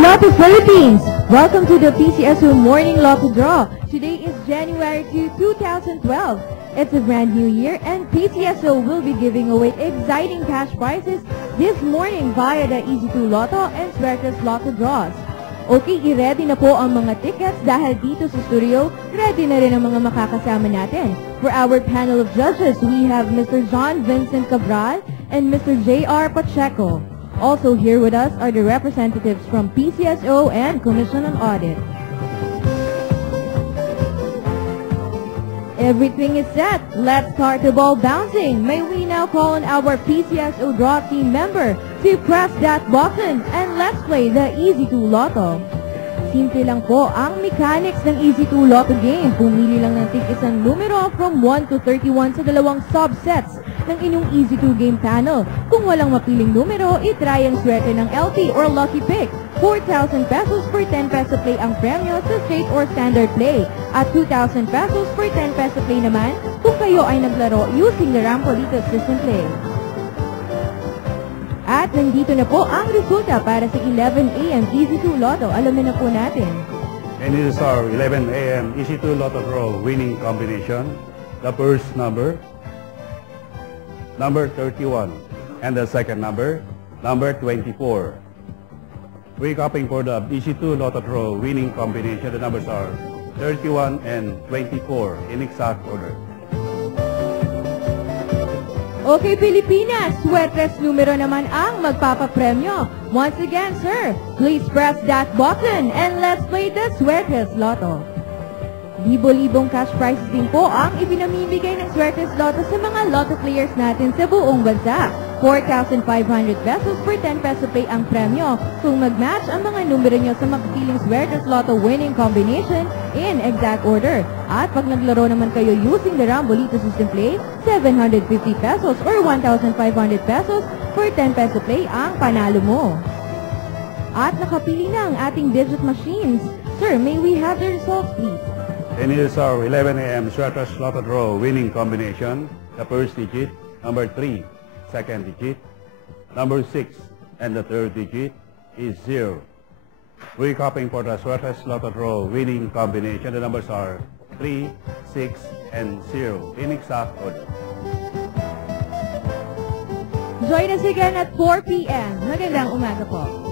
Lotto Philippines! Welcome to the PCSO Morning Lotto Draw. Today is January 2, 2012. It's a brand new year and PCSO will be giving away exciting cash prizes this morning via the Easy2 Lotto and Suertes Lotto Draws. Okay, i-ready na po ang mga tickets dahil dito sa studio, ready na rin ang mga makakasama natin. For our panel of judges, we have Mr. John Vincent Cabral and Mr. J.R. Pacheco. Also here with us are the representatives from PCSO and Commission on Audit. Everything is set. Let's start the ball bouncing. May we now call on our PCSO draw team member to press that button and let's play the Easy2 Lotto. Simple lang po ang mechanics ng Easy2 Lotto game. Pumili lang ng tig-isang numero from 1 to 31 sa dalawang subsets ng inyong Easy2 game panel. Kung walang mapiling numero, itry ang swerte ng LP or Lucky Pick. 4,000 pesos per 10 peso play ang premyo sa straight or standard play. At 2,000 pesos per 10 peso play naman kung kayo ay naglaro using the Rampolito System Play. At nandito na po ang resulta para sa 11 a.m. Easy2 Lotto. Alamin na po natin. And it is our 11 a.m. Easy2 Lotto Draw winning combination. The first number 31. And the second number 24. Recapping for the Easy2 Lotto Draw winning combination, the numbers are 31 and 24 in exact order. Okay, Pilipinas, Suertes numero naman ang magpapapremyo. Once again, sir, please press that button and let's play the Suertes Lotto. Libo-libong cash prizes din po ang ipinamimigay ng Suertes Lotto sa mga Lotto players natin sa buong bansa. 4,500 pesos per 10 peso play ang premyo kung mag-match ang mga numero nyo sa mapipiling Suertes Lotto winning combination in exact order. At pag naglaro naman kayo using the Rampolito System Play, 750 pesos or 1,500 pesos per 10 peso play ang panalo mo. At nakapili na ang ating digit machines. Sir, may we have the results please? And it is our 11 a.m. Suertes Lotto Draw winning combination. The first digit, number 3. Second digit, number 6. And the third digit is 0. Recapping for the Suertes Lotto Draw winning combination. The numbers are 3, 6, and 0 in exact order. Join us again at 4 p.m. Magandang umaga po.